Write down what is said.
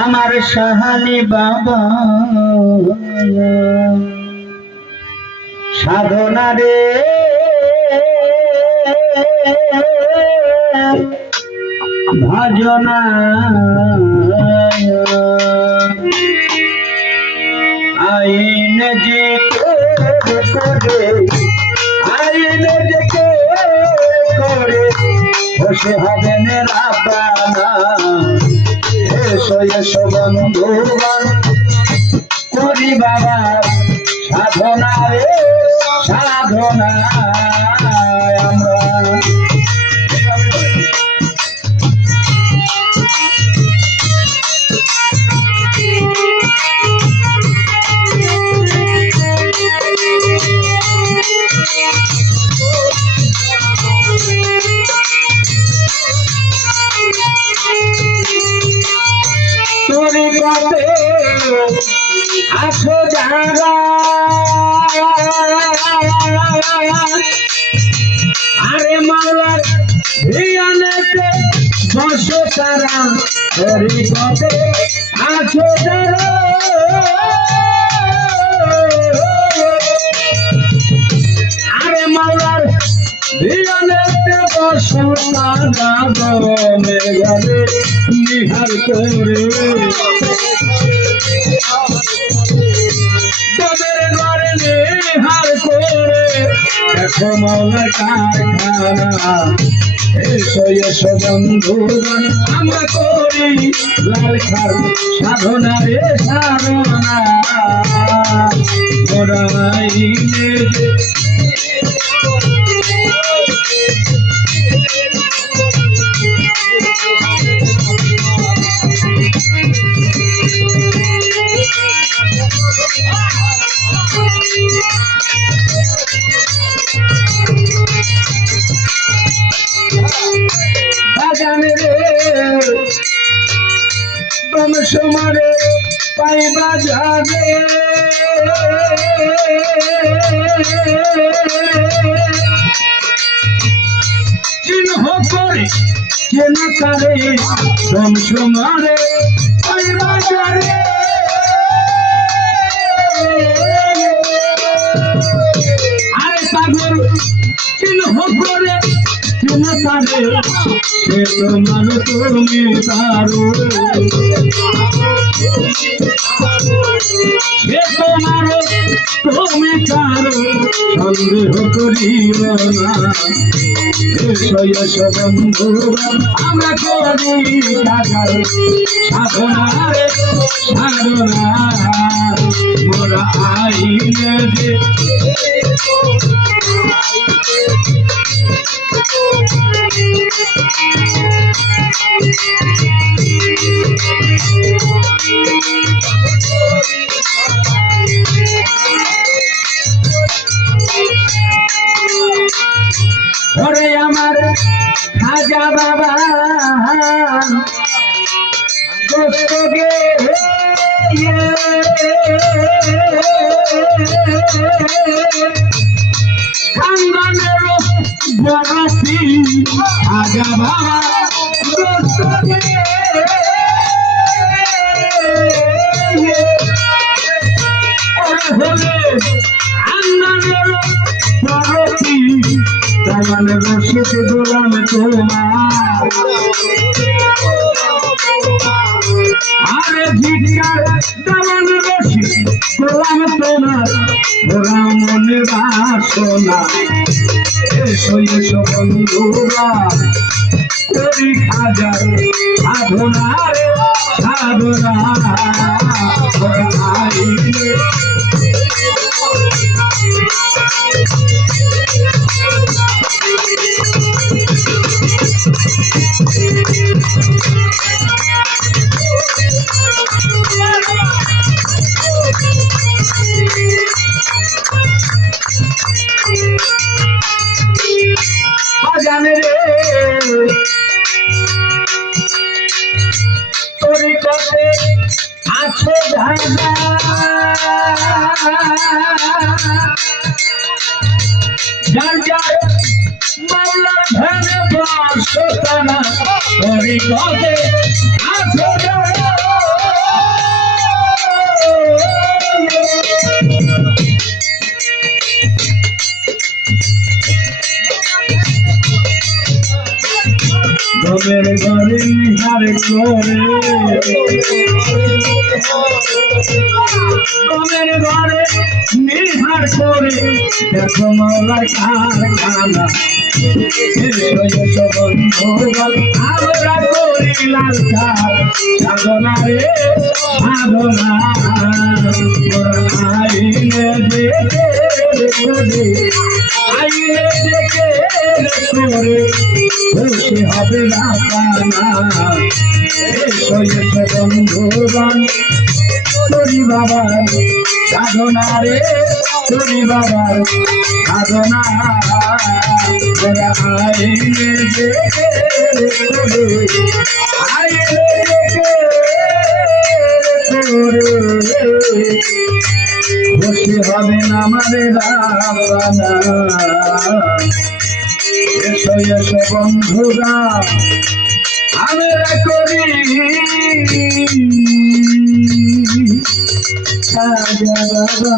আমার সাহালি বাবা সাধনা রে ভজনা আইন যে করে আইন যে করে বসে হবেন রাব্বানা এসো এসো বন্ধুগণ করি বাবা সাধনা রে সাধনা আমরা তোরি পথে আসো যারা আরে মাওলার ধিয়ানেতে বসো তারা তোরি পথে আসো যারা আরে মাওলার ধিয়ানেতে বসো তারা গমে গলে নিহার করে তোদের ঘরে নিহার করে দেখো মাওলার কারখানা এসো এসো বন্ধুগণ আমরা করি লাল খার সাধনা রে সাধনা মোরাইলে বাজানে রে বংশ মারে পাই বাজারে চিহ্ন করে কেন তারে বংশ মারে পাই বাজারে আরে পাগল চিহ্ন করে কেন তারে সে তোমার তুমি তারো সে তোমার তুমি তারো সন্দেহ করিও না এসো এসো বন্ধুগণ আমরা করি কাজার সাধনা রে সাধনা মোরা আইনে যে ওরে আমার খাজা বাবা দোস্ত গে খানদানের বরফি খাজা বাবা দোস্ত গে হলে খানদানের বরফি দামান রশিদ গোলাম তোমার আরে ভিকার দামান রশিদ গোলাম তোমার ওরা মনে বাসনা এসো এসো বন্ধুরা করি খাজার সাধনা রে সাধনা জানে রে তোর কাছে আছে ধারা যার যার মাওলার ধ্যানে বর্ষতানা করি কবে আছো ঘরের ঘরে নিহার করে ঘরের ঘরে নিহার করে দেখো মাওলার কারখানা আমরা করি লাল সাধনা রে সাধনা আইনে দেখে করে আইনে দেখে করে খুশি হবে না পানা এসো এসো বন্ধুগণ তোরি বাবার সাধনা রে তোরি বাবার সাধনা আইনে দেখে করে আইনে দেখে করে খুশি হবে না আমাদের রাবানা এসো এসো বন্ধুরা আমরা করি সাধনা।